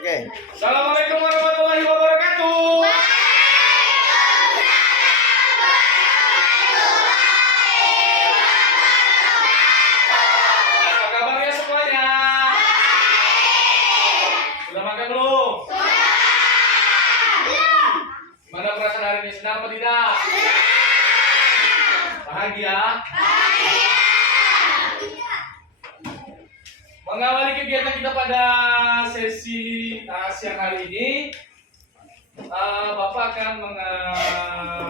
Oke. Assalamualaikum warahmatullahi wabarakatuh. Apa kabarnya semuanya? Sudah makan belum? Gimana perasaan hari ini? Senang atau tidak? Bahagia? Mengawali kegiatan kita pada sesi siang hari ini, Bapak akan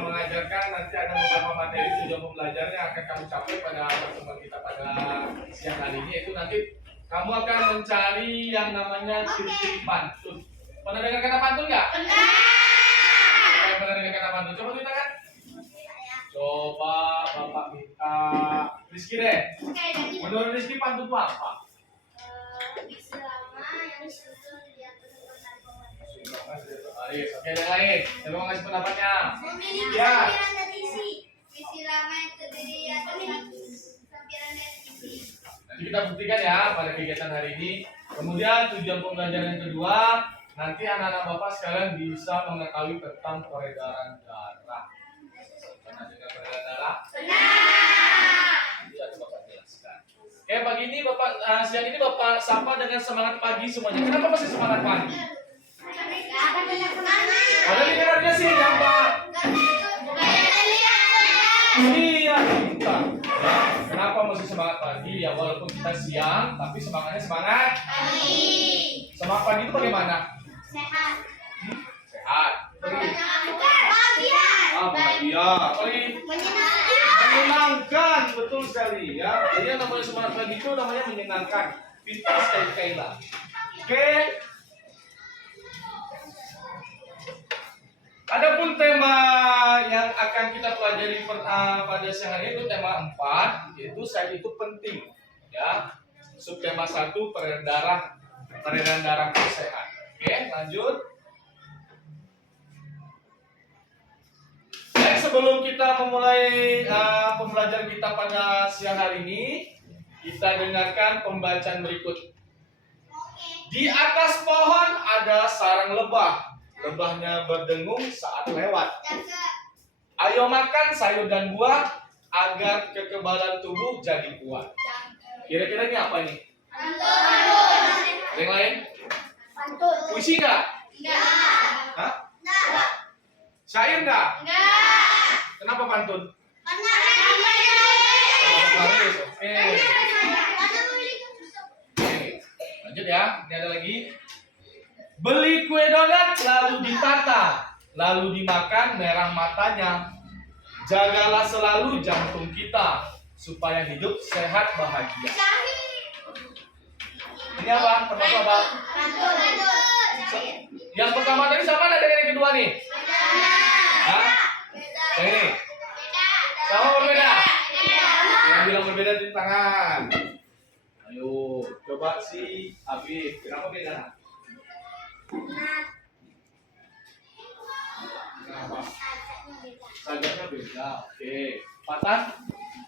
mengajarkan nanti ada beberapa materi tujuan pembelajaran yang akan kamu capai pada pertemuan kita pada siang hari ini, yaitu nanti kamu akan mencari yang namanya ciri-ciri pantun. Pernah dengar kata pantun nggak? Pernah dengar kata pantun? Coba kita kan? Coba Bapak minta Rizky deh. Menurut Rizky pantun itu apa? Oke, yang lain. Saya mau ngasih pendapatnya. Ya. Nanti kita buktikan ya pada kegiatan hari ini. Kemudian tujuan pembelajaran yang kedua, nanti anak-anak Bapak sekalian bisa mengetahui tentang peredaran darah. Pernah dengar peredaran darah? Nanti ada Bapak jelaskan. Oke, pagi ini Bapak siang ini Bapak sapa dengan semangat pagi semuanya. Kenapa masih semangat pagi? Ada pikirannya sih gampang. Iya kita. Kenapa masih semangat pagi? Ya walaupun kita siang, tapi semangatnya semangat pagi. Semangat pagi itu bagaimana? Sehat. Sehat. Bahagia. Menyenangkan, betul sekali ya. Jadi yang namanya semangat pagi itu namanya menyenangkan. Pintar sekali Kaila. Oke. Adapun tema yang akan kita pelajari pada siang hari itu tema 4, yaitu sel itu penting, ya. Subtema 1 peredaran darah sehat. Oke, lanjut. Baik, sebelum kita memulai pembelajaran kita pada siang hari ini, kita dengarkan pembacaan berikut. Di atas pohon ada sarang lebah. Lebahnya berdengung saat lewat. Ayo makan sayur dan buah agar kekebalan tubuh jadi kuat. Kira-kira ini apa nih? Yang lain? Puisi nggak? Hah? Syair nggak? Kenapa pantun? Oke. Lanjut ya. Ini ada lagi. Beli kue donat lalu ditata, lalu dimakan merah matanya. Jagalah selalu jantung kita supaya hidup sehat bahagia. Ini apa? Pertama apa? Yang pertama tadi sama ada dengan yang kedua nih? Hah? Yang ini? Sama berbeda? Yang bilang berbeda di tangan. Ayo, coba si Abi. Kenapa beda? Kenapa? Sajanya beda. Oke. Patan?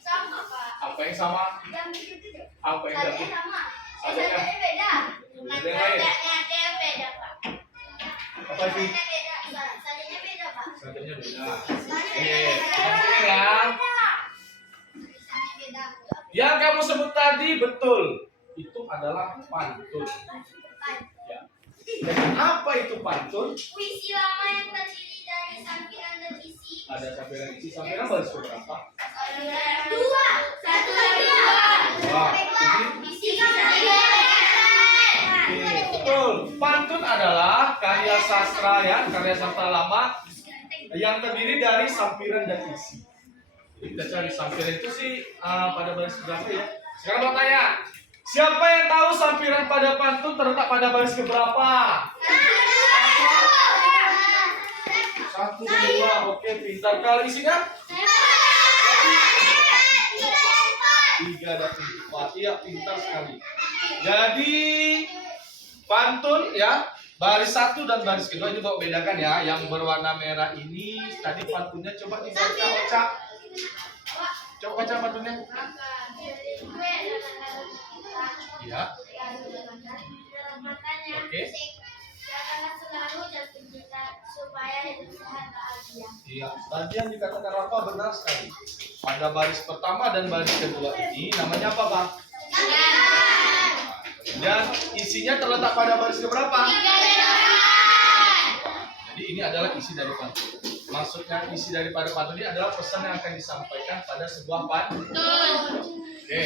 Sama, Pak. Apa yang sama? Apa yang beda? Sajanya beda. Beda lain. Beda, Pak. Apa sih? Sajanya beda, Pak. Sajanya beda. Oke. Maksudnya ya. Yang kamu sebut tadi betul. Itu adalah pantun. Ya. Jadi apa itu pantun? Puisi lama yang terdiri dari sampiran dan isi. Ada sampiran isi. Sampiran baris berapa? Dua. Satu lagi dua. Isi Oke, betul. Pantun adalah karya sastra ya, karya sastra lama yang terdiri dari sampiran dan isi. Jadi kita cari sampiran itu sih pada baris berapa ya? Sekarang mau tanya, siapa yang tahu sampiran pada pantun terletak pada baris keberapa? Satu, dua, oke, pintar kali isinya. 3 dan 4, iya pintar sekali. Jadi pantun ya, baris 1 dan baris kedua itu kok bedakan ya. Yang berwarna merah ini tadi pantunnya coba dibaca Oca. Coba baca pantunnya. Iya. Oke. supaya hidup sehat bahagia. Iya, tadi yang dikatakan Rafa benar sekali. Pada baris pertama dan baris kedua ini namanya apa, Pak? Dan isinya terletak pada baris keberapa? Jadi ini adalah isi dari pantun. Maksudnya isi daripada pantun ini adalah pesan yang akan disampaikan pada sebuah pantun. Oke.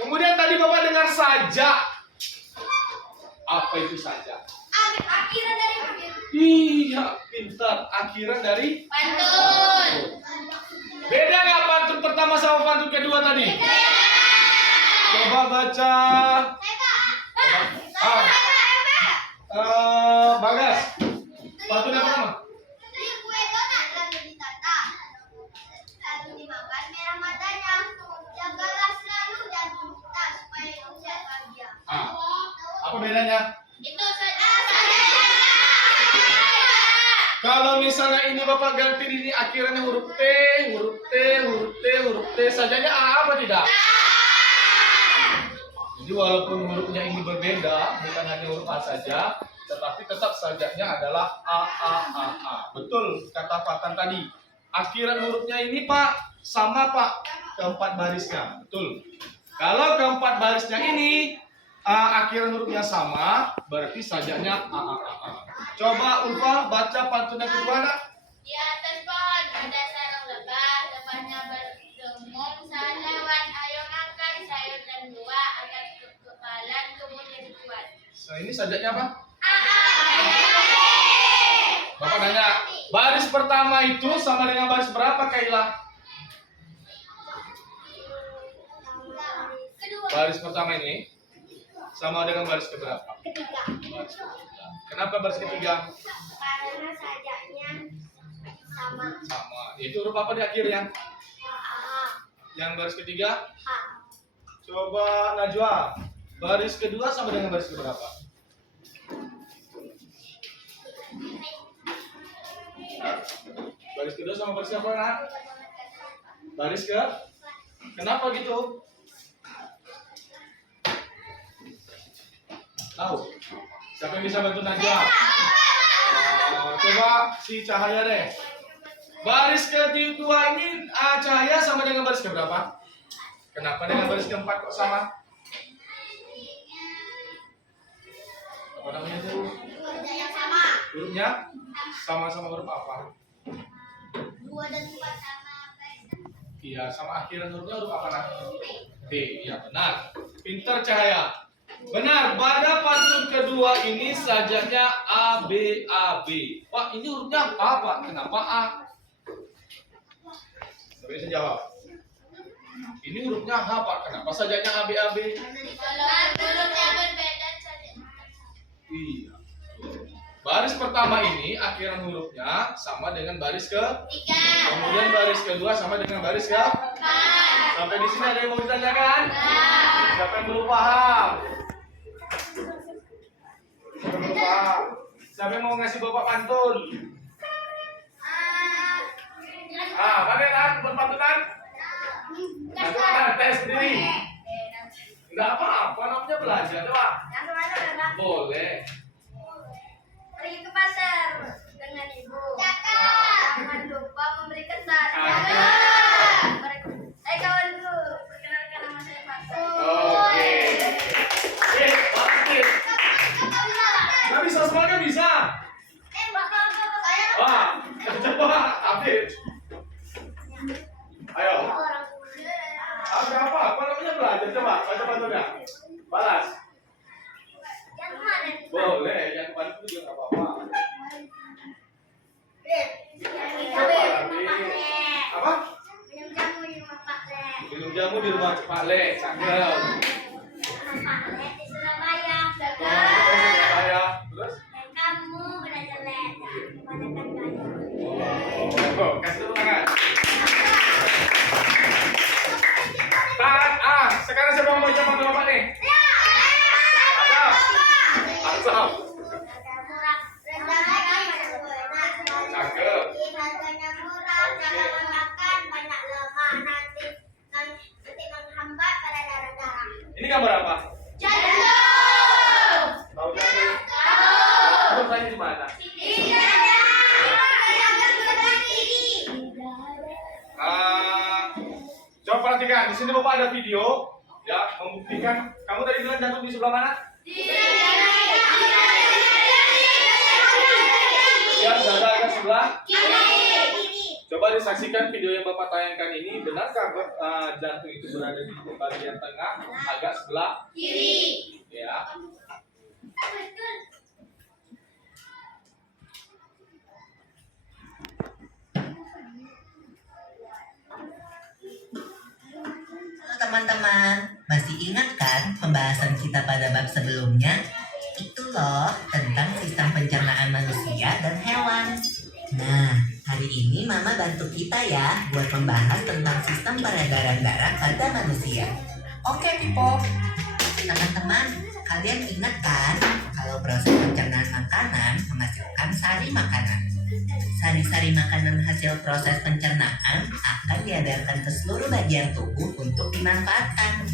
Kemudian tadi Bapak dengar saja. Apa itu saja? Akhiran dari Iya, pintar. Akhiran dari pantun. beda nggak pantun pertama sama pantun kedua tadi? Coba baca. Bagas. Pantun yang pertama. Kue donat lalu ditata, lalu dimakan merah matanya. Jagalah selalu dan kita supaya hidup sehat bahagia. Apa bedanya? Itu saja. Kalau misalnya ini Bapak ganti ini akhirnya huruf T, huruf T, huruf T, huruf T, sajanya A apa tidak? Jadi walaupun hurufnya ini berbeda, bukan hanya huruf A saja, tetapi tetap sajanya adalah A. Betul kata Fatan tadi. Akhiran hurufnya ini Pak, sama Pak, keempat barisnya. Betul. Kalau keempat barisnya ini, akhiran hurufnya sama, berarti sajanya A. Coba Ulfa baca pantun yang kedua nak. Di atas pohon ada sarang lebah, depannya bergemung salawan. Ayo makan sayur dan buah agar kekebalan tubuh jadi kuat. Nah, ini sajanya apa? Bapak nanya, baris pertama itu sama dengan baris berapa Kaila? Kedua. Baris pertama ini sama dengan baris keberapa? Ketiga. Baris ketiga. Kenapa baris ketiga? Karena sajaknya sama. Sama. Itu huruf apa di akhirnya? A. Yang baris ketiga? A. Coba Najwa. Baris kedua sama dengan baris keberapa? Baris kedua sama baris apa nak? Baris ke? Kenapa gitu? Tahu? Siapa yang bisa bantu Najwa? Coba si Cahaya deh. Baris kedua ini Cahaya sama dengan baris keberapa? Kenapa dengan baris keempat kok sama? Apa namanya itu? Yang sama. Hurufnya sama-sama huruf apa? 2 dan 4 sama. Iya, sama akhiran hurufnya huruf apa nak? B. Iya benar. Pintar Cahaya. Benar. Pada pantun kedua ini sajanya A B. Pak, ini hurufnya A Pak. Kenapa A? Siapa bisa jawab? Ini hurufnya H Pak. Kenapa sajanya A B? Kalau hurufnya berbeda saja. Iya. Baris pertama ini akhiran hurufnya sama dengan baris ke. 3. Kemudian baris kedua sama dengan baris ke. 4. Sampai di sini ada yang mau ditanyakan? Siapa yang belum paham? Siapa yang belum paham? Siapa yang mau ngasih bapak pantun? Mana kan buat pantunan? Nanti akan tes sendiri. Enggak apa-apa, namanya belajar, coba. Yang kemana Bapak? Boleh. Pergi ke pasar dengan ibu. Jangan lupa memberi kesan. Kawanku, perkenalkan nama saya Fatan. Oke. Pasti. Nggak bisa semuanya bisa. Bapak, saya Wah, coba update. Ayo. orang muda. Ada apa? Apa namanya belajar? Coba baca pantunnya. Balas. Yang mana? Wow. di sini Bapak ada video ya membuktikan. Kamu tadi bilang jantung di sebelah mana? Ya, dada agak sebelah. Coba disaksikan video yang Bapak tayangkan ini. Benarkah jantung itu berada di bagian tengah, agak sebelah Kiri. ya? Halo teman-teman, masih ingat kan pembahasan kita pada bab sebelumnya? Itu loh tentang sistem pencernaan manusia dan hewan. Nah, hari ini Mama bantu kita ya buat membahas tentang sistem peredaran darah pada manusia. Oke, Pipo. Teman-teman, kalian ingat kan kalau proses pencernaan makanan menghasilkan sari makanan? Sari-sari makanan hasil proses pencernaan akan diedarkan ke seluruh bagian tubuh untuk dimanfaatkan.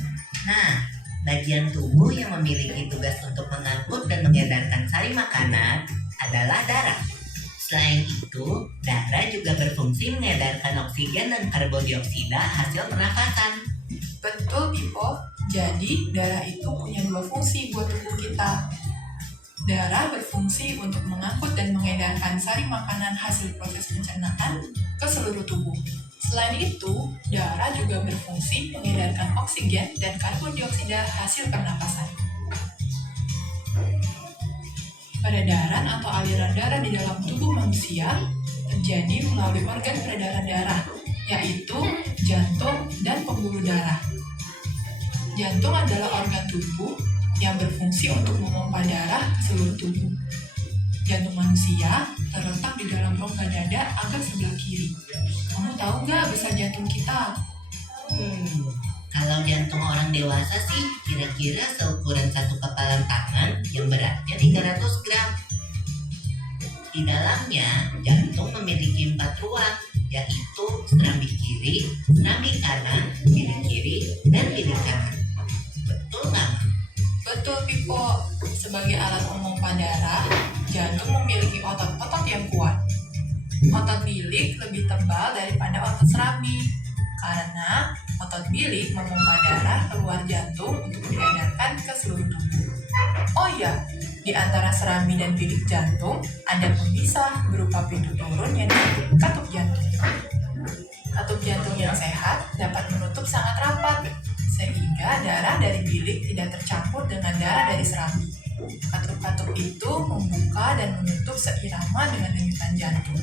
Nah, bagian tubuh yang memiliki tugas untuk mengangkut dan mengedarkan sari makanan adalah darah. Selain itu, darah juga berfungsi mengedarkan oksigen dan karbon dioksida hasil pernafasan. Betul, Pipo. Jadi, darah itu punya dua fungsi buat tubuh kita. Darah berfungsi untuk mengangkut dan mengedarkan sari makanan hasil proses pencernaan ke seluruh tubuh. Selain itu, darah juga berfungsi mengedarkan oksigen dan karbon dioksida hasil pernapasan. Peredaran atau aliran darah di dalam tubuh manusia terjadi melalui organ peredaran darah, yaitu jantung dan pembuluh darah. Jantung adalah organ tubuh yang berfungsi untuk memompa darah ke seluruh tubuh. Jantung manusia terletak di dalam rongga dada agak sebelah kiri. Kamu tahu nggak besar jantung kita? Kalau jantung orang dewasa sih kira-kira seukuran satu kepalan tangan yang beratnya 300 gram. Di dalamnya, jantung memiliki 4 ruang, yaitu serambi kiri, serambi kanan, bilik kiri, dan bilik kanan. Betul nggak, Ma? Betul, Pipo. Sebagai alat memompa darah, jantung memiliki otot-otot yang kuat. Otot bilik lebih tebal daripada otot serambi, karena otot bilik memompa darah keluar jantung untuk diedarkan ke seluruh tubuh. Oh iya, di antara serambi dan bilik jantung ada pemisah berupa pintu turun yang disebut katup jantung. Katup jantung yang sehat dapat menutup sangat rapat, sehingga darah dari bilik tidak tercampur dengan darah dari serambi. Katup-katup itu membuka dan menutup seirama dengan denyutan jantung.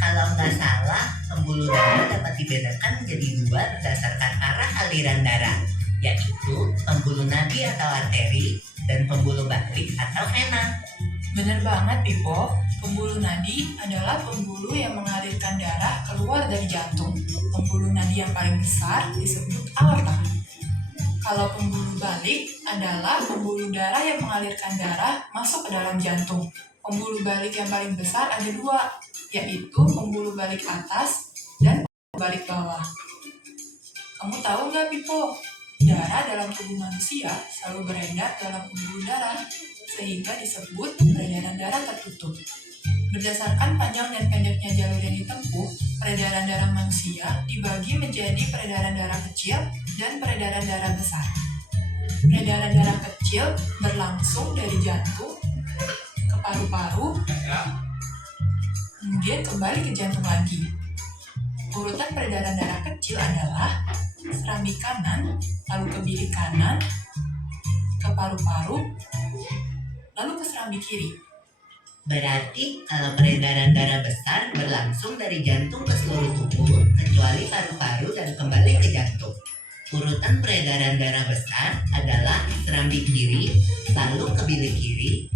Kalau nggak salah, pembuluh darah dapat dibedakan menjadi 2 berdasarkan arah aliran darah, yaitu pembuluh nadi atau arteri dan pembuluh balik atau vena. Benar banget, Pipo. Pembuluh nadi adalah pembuluh yang mengalirkan darah keluar dari jantung. Pembuluh nadi yang paling besar disebut aorta. Kalau pembuluh balik adalah pembuluh darah yang mengalirkan darah masuk ke dalam jantung. Pembuluh balik yang paling besar ada 2, yaitu pembuluh balik atas dan pembuluh balik bawah. Kamu tahu nggak, Pipo? Darah dalam tubuh manusia selalu beredar dalam pembuluh darah, sehingga disebut peredaran darah tertutup. Berdasarkan panjang dan pendeknya jalur yang ditempuh, peredaran darah manusia dibagi menjadi peredaran darah kecil dan peredaran darah besar. Peredaran darah kecil berlangsung dari jantung ke paru-paru, kemudian kembali ke jantung lagi. Urutan peredaran darah kecil adalah serambi kanan, lalu ke bilik kanan, ke paru-paru, lalu ke serambi kiri. Berarti kalau peredaran darah besar berlangsung dari jantung ke seluruh tubuh, kecuali paru-paru dan kembali ke jantung. Urutan peredaran darah besar adalah serambi kiri, lalu ke bilik kiri,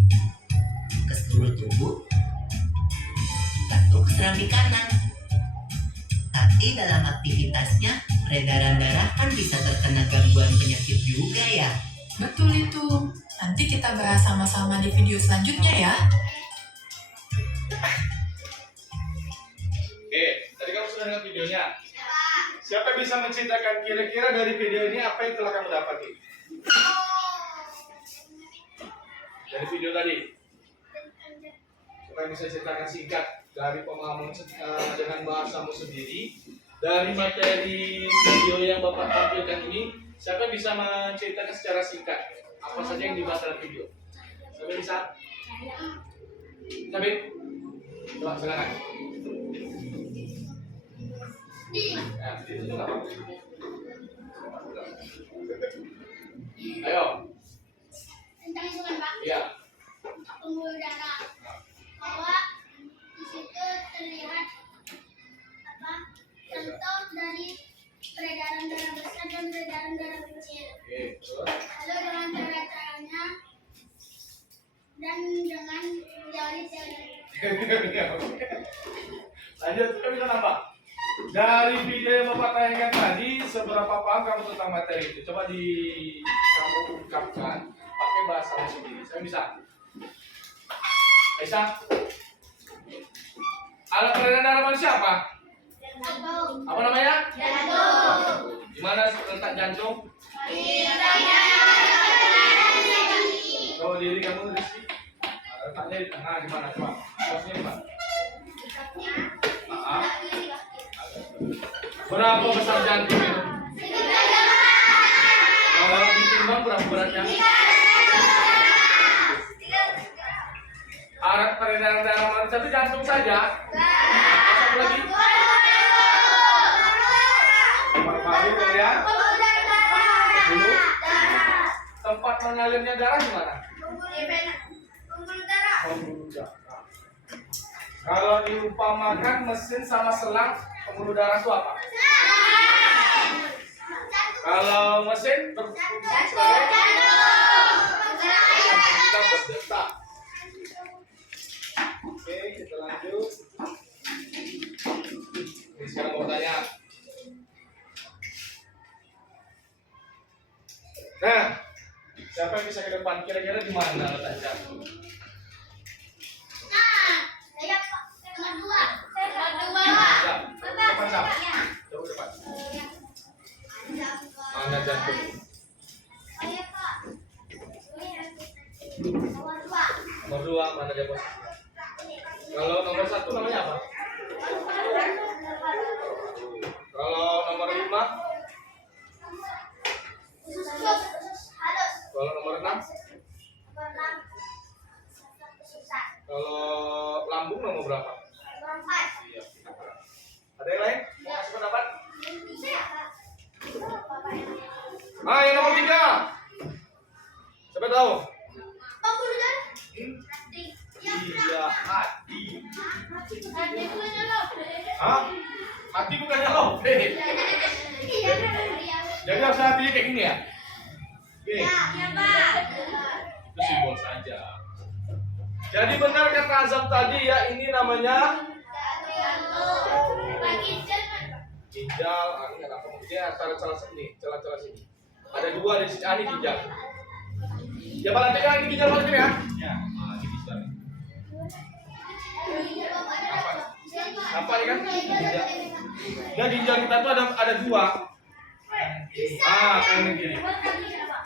ke seluruh tubuh, lalu ke serambi kanan. Tapi dalam aktivitasnya, peredaran darah kan bisa terkena gangguan penyakit juga ya. Betul itu. Nanti kita bahas sama-sama di video selanjutnya ya. Oke, tadi kamu sudah lihat videonya. Siapa yang bisa menceritakan kira-kira dari video ini apa yang telah kamu dapati? Dari video tadi. Siapa yang bisa ceritakan singkat dari pemahaman dengan bahasamu sendiri? Dari materi video yang Bapak tampilkan ini, siapa yang bisa menceritakan secara singkat apa saja yang dibahas dalam video? Siapa bisa? Siapa? Coba silakan. Ya, itu juga apa? Ayo. Tentang itu kan Pak, Iya. pembuluh darah. Bahwa di situ terlihat contoh dari peredaran darah besar dan peredaran darah kecil. Oke, terus. Lalu dengan cara-caranya dan dengan teori-teori. Lanjut, kita bisa nambah. Dari video yang Bapak tayangkan tadi, seberapa paham kamu tentang materi itu? Coba kamu ungkapkan pakai bahasa sendiri. Saya bisa. Aisyah. Alat peredaran darah manusia apa? Jantung. Apa namanya? Jantung. Di mana letak jantung? Tahu diri kamu Rizky? Letaknya di tengah di mana? Coba. Posnya di mana? Berapa besar jantung itu? Kalau ditimbang berapa beratnya? Alat peredaran darah manusia itu jantung saja. Satu lagi. Paru-paru kemudian. Dulu. Tempat mengalirnya darah di mana? Pembuluh darah. Kalau diumpamakan mesin sama selang pembuluh darah itu apa? Kalau mesin kita berdetak. Oke, kita lanjut. Oke, sekarang mau tanya. Nah, siapa yang bisa ke depan? Kira-kira di mana letak jantung? Saya Pak, nomor 2. Depan siapa? Jauh depan. Mana jantung? Saya Pak. Nomor 2. Nomor 2 mana dia bos? Kalau nomor 1 namanya apa? Kalau nomor 5? Kalau nomor 6? Kalau lambung nomor berapa? Iya. Ada yang lain? Mau kasih pendapat? Ah, yang nomor 3. Siapa tahu? Iya, hati. Hah? Hati bukannya lope. Jadi harus hatinya kayak gini ya? Oke. Itu simbol saja. Jadi benar kata Azam tadi ya, ini namanya ginjal. Ini apa? Dia celah-celah sini, celah-celah sini. Ada 2 di sini. Ini ginjal. Ya Pak Lantik, ini ginjal Pak Lantik ya? Ya. Ini ginjal. Apa ini kan? Ginjal. Ya ginjal kita tuh ada 2. Kanan kiri.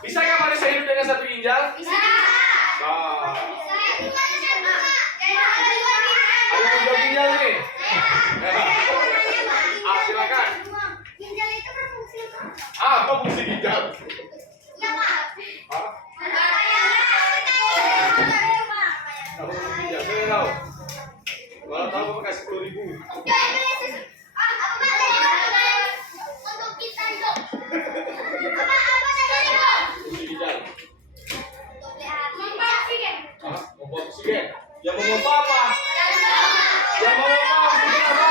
Bisa nggak manusia hidup dengan 1 ginjal? Bisa. Nah. Ada yang 2 ginjal nih? Silakan. Ginjal itu berfungsi apa? Apa fungsi ginjal? Ya Pak. Hah? Apa fungsi ginjal? Saya tahu. Kalau tahu Bapak kasih 10.000. Untuk kita itu. Apa tadi itu? Fungsi ginjal. Memompa oksigen. Hah? Memompa oksigen. Yang memompa apa? Yang memompa oksigen apa?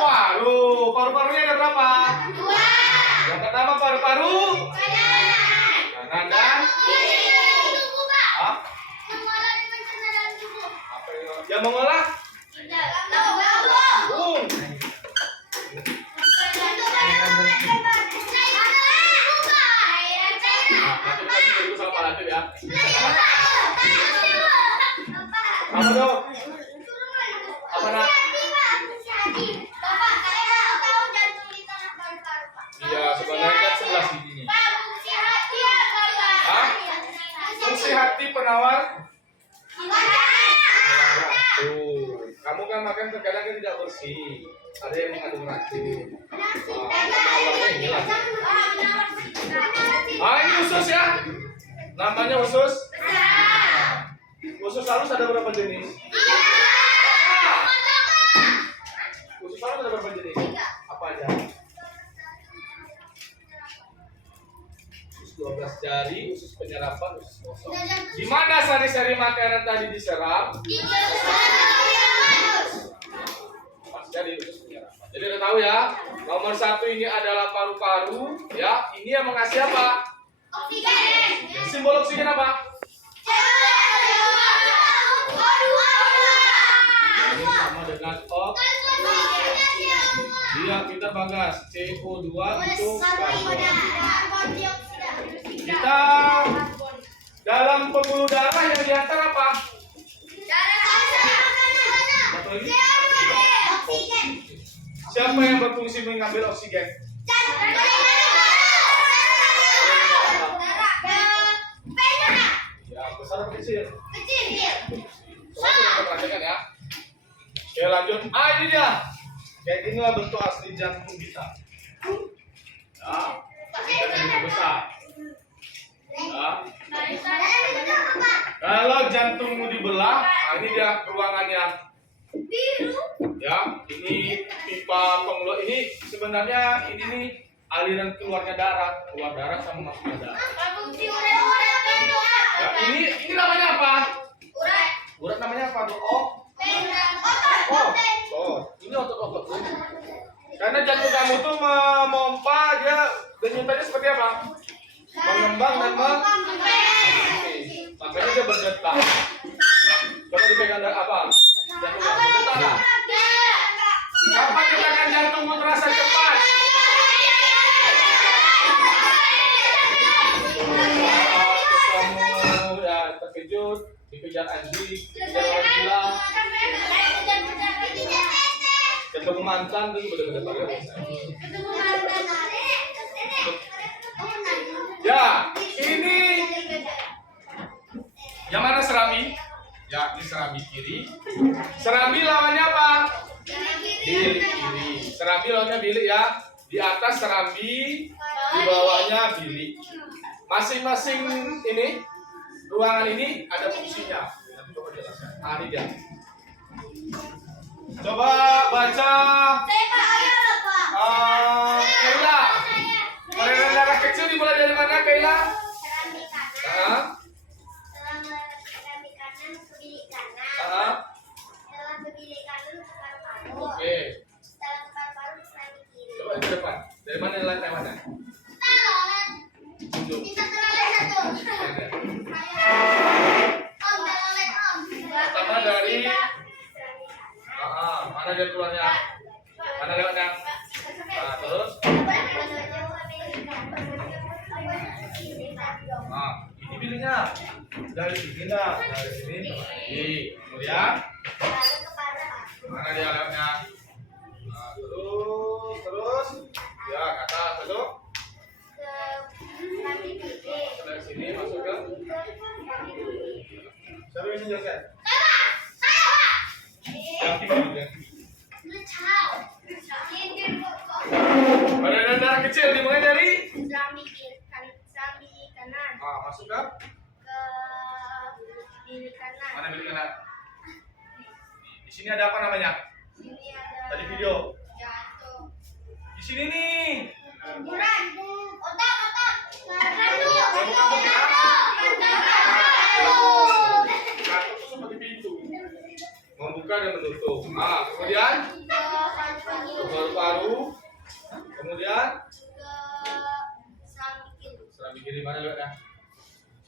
Paru-paru. Paru-parunya ada berapa? 2. Yang pertama paru-paru. Kanan dan? Hah? Apa yang mengolah? Lambung. Nanti kita ikut sama Pak Latif ya. Apa dong? Apa nak? Iya, sebenarnya kan sebelah sininya. Hah? Fungsi hati penawar? Tuh. Kamu kan makan terkadang kan tidak bersih. Ada yang mengandung racun. Awalnya ini lah. Ini usus ya. Namanya usus. Usus halus ada berapa jenis? Usus halus ada berapa jenis? Apa aja? Usus 12 jari, usus penyerapan, usus kosong. Di mana sari-sari makanan tadi diserap? Jadi usus penyerapan. Jadi udah tahu ya. Nomor 1 ini adalah paru-paru, ya. Ini yang mengasih apa? Oksigen. Simbol oksigen apa? Ini sama dengan Iya, kita bagas CO2 itu karbon. Kita dalam pembuluh darah yang diantar apa? Satu lagi? Siapa yang berfungsi mengambil oksigen? Ya, besar atau kecil? Coba kita perhatikan ya. Oke, lanjut. Ini dia. Kayak inilah bentuk asli jantung kita. Ya, jantung yang besar. Ya. Kalau jantungmu dibelah, ini dia ruangannya. Ya, ini pipa pengeluar. Ini sebenarnya ini nih aliran keluar darah sama masuknya darah. Ya, ini namanya apa? Urat namanya apa? Ini otot-otot. Karena jantung kamu tuh memompa dia denyutanya seperti apa? Mengembang dan makanya dia berdetak. Coba dipegang apa? Jantung kamu berdetak nggak? Kapan gerakan jantungmu terasa cepat? Kamu ya terkejut, dikejar anjing, dikejar orang gila, ketemu mantan tuh bener-bener banget. Ya, ini yang mana serambi? Ya, ini serambi kiri. Serambi lawannya apa? Bilik kiri. Serambi lawannya bilik ya. Di atas serambi, di bawahnya bilik. Masing-masing ini ruangan ini ada fungsinya. Nanti coba jelaskan. Ini dia. Coba baca. Kaila. Peredaran darah kecil dimulai dari mana, Kaila? Oke. Coba ke depan. Dari mana lantai mana? Tunjuk. Pertama dari mana dia keluarnya? Mana lewatnya? Nah, terus? Ini biliknya dari sini dah, dari sini ke sini. Kemudian mana dia lewatnya? Nah, terus ya kata masuk dari sini masuk ke siapa bisa jelaskan? Yang tinggi, yang tinggi. Peredaran darah kecil dimulai dari kanan. Masuk ke Bilik kanan. mana bilik kanan? Di sini ada apa namanya? Sini ada Tadi video. jantung. Di sini nih. Urat. Otak. Kartu itu seperti pintu. Membuka dan menutup. Kemudian paru-paru. Kemudian serambi kiri mana lihat ya?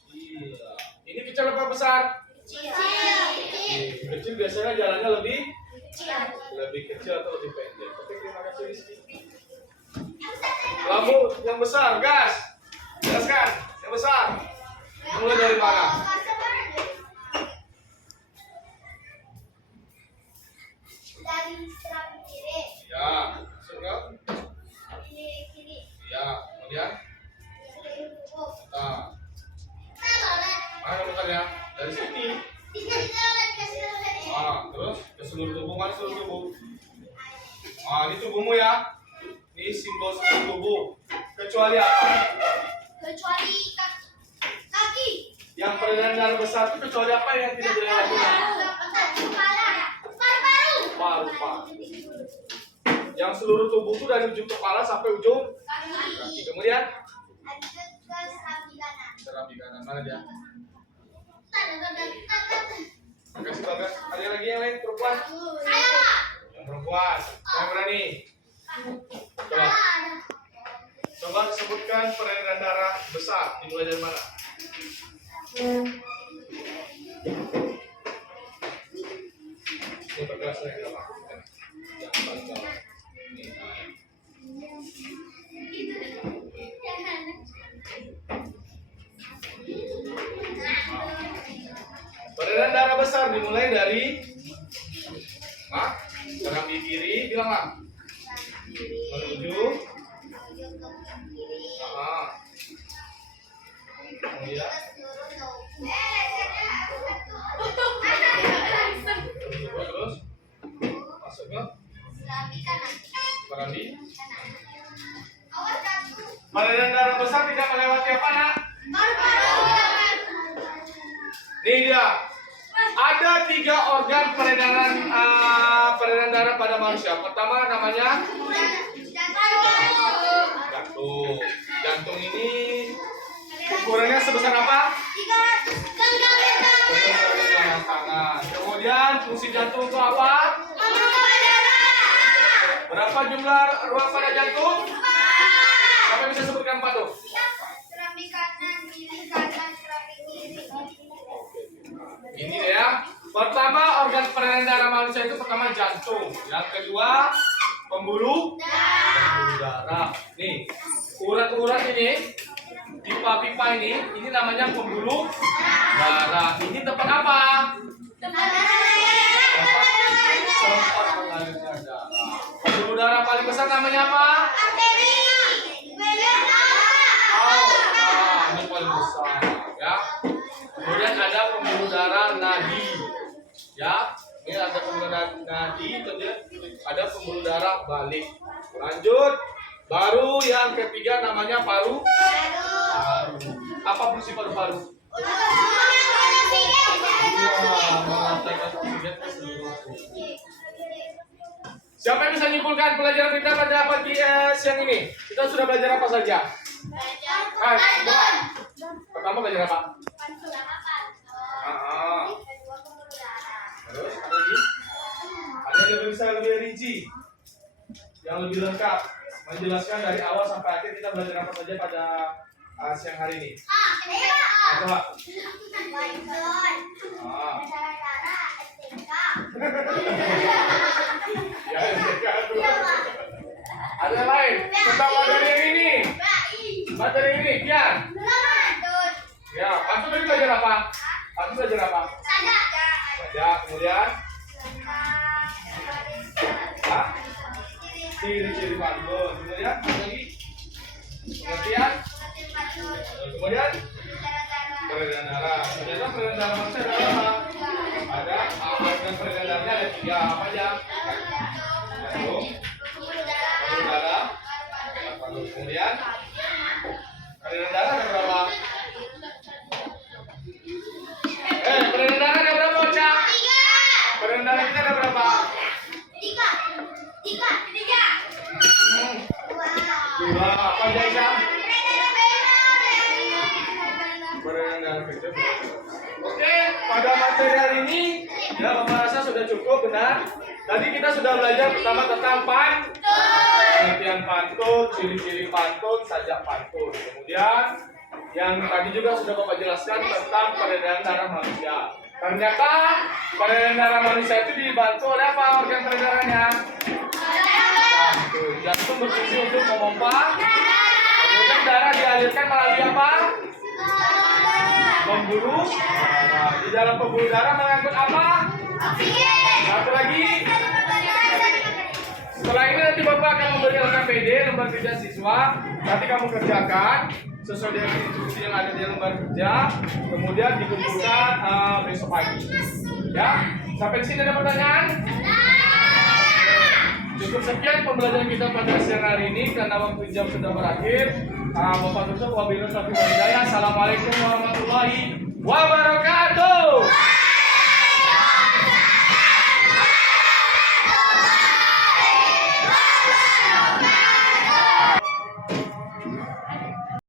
Iya. Ini kecil apa besar? Kecil biasanya jalannya lebih kecil atau lebih pendek. Oke, terima kasih Rizky. Lalu yang besar, gas. Jelaskan, yang besar. Mulai dari mana? Dari serambi kiri. Ya, masuk ke? Kiri. Ya, kemudian? Nah, mana bentar ya? Dari sini. Terus ke seluruh tubuh, mana seluruh tubuh? Ah, ini tubuhmu ya. Ini simbol seluruh tubuh. Kecuali apa? Kecuali kaki. Yang peredaran darah besar itu kecuali apa yang tidak boleh dilakukan? Kepala. Paru-paru. Paru-paru. Yang seluruh tubuh itu dari ujung kepala sampai ujung Kaki. kaki. Kemudian Lanjut ke serambi kanan. serambi kanan. Mana dia? Makasih Bagas. Ada lagi yang lain perempuan? Saya. Yang perempuan. Yang berani? Coba. Coba sebutkan peredaran darah besar. Dimulai dari mana? Ini Bagas yang kita lakukan. Jangan bangga. Ini. Peredaran darah besar dimulai dari serambi kiri, bilang lah. Menuju. Kemudian terus masuk ke serambi. Peredaran darah besar tidak melewati apa nak? Nih dia. Ada 3 organ peredaran darah pada manusia. Pertama namanya jantung. Jantung ini ukurannya sebesar apa? 300 tangan. Kemudian fungsi jantung itu apa? Berapa jumlah ruang pada jantung? Siapa yang bisa sebutkan 4 tuh? Serambi kanan, kiri kanan, serambi kiri. Ini ya. Pertama organ peredaran darah manusia itu pertama jantung. Yang kedua pembuluh darah. Nih, urat-urat ini, pipa-pipa ini namanya pembuluh darah. Ini tempat apa? Tempat mengalirkan darah. Pembuluh darah paling besar namanya apa? Ini paling besar, ya. Kemudian ada pembuluh darah nadi, ya. Ini ada pembuluh darah nadi, kemudian ada pembuluh darah balik. Lanjut, baru yang ketiga namanya paru. Apa fungsi paru-paru? Mengantarkan oksigen ke seluruh tubuh. Siapa yang bisa nyimpulkan pelajaran kita pada pagi siang ini? Kita sudah belajar apa saja? Pertama belajar apa? Terus ada lagi? Ada yang lebih rinci, yang lebih lengkap, menjelaskan dari awal sampai akhir kita belajar apa saja pada siang hari ini. Coba. Ya, ada yang lain tentang materi yang ini. Materi ini, Kian. Ya, Pantu tadi belajar apa? Pantu belajar apa? Saja, kemudian ciri-ciri pantun. Kemudian lagi pengertian. Kemudian peredaran darah. Ternyata peredaran darah manusia ada apa? Ada organ peredaran darahnya ada 3 apa aja? Jantung, pembuluh darah, kemudian peredaran darah ada berapa? Peredaran darah ada berapa, Ocha? Peredaran darah kita ada berapa? 2. Apa aja, Isam? Peredaran darah kecil. Oke, pada materi hari ini ya pembahasan sudah cukup, benar. Tadi kita sudah belajar pertama tentang pengertian pantun, ciri-ciri pantun, sajak pantun. Kemudian yang tadi juga sudah Bapak jelaskan tentang peredaran darah manusia. Ternyata peredaran darah manusia itu dibantu oleh apa organ peredarannya? Jantung. Jantung berfungsi untuk memompa. Kemudian darah dialirkan melalui apa? Pembuluh darah. Di dalam pembuluh darah mengangkut apa? Oksigen. Satu lagi. Setelah ini nanti Bapak akan memberikan KPD, lembar kerja siswa. Nanti kamu kerjakan. sesuai dengan instruksi yang ada di lembar kerja, kemudian dikumpulkan besok pagi. Ya, sampai di sini ada pertanyaan? Cukup sekian pembelajaran kita pada siang hari ini karena waktu jam sudah berakhir. Bapak tutup wabillahi taufiq wal hidayah. Assalamualaikum warahmatullahi wabarakatuh.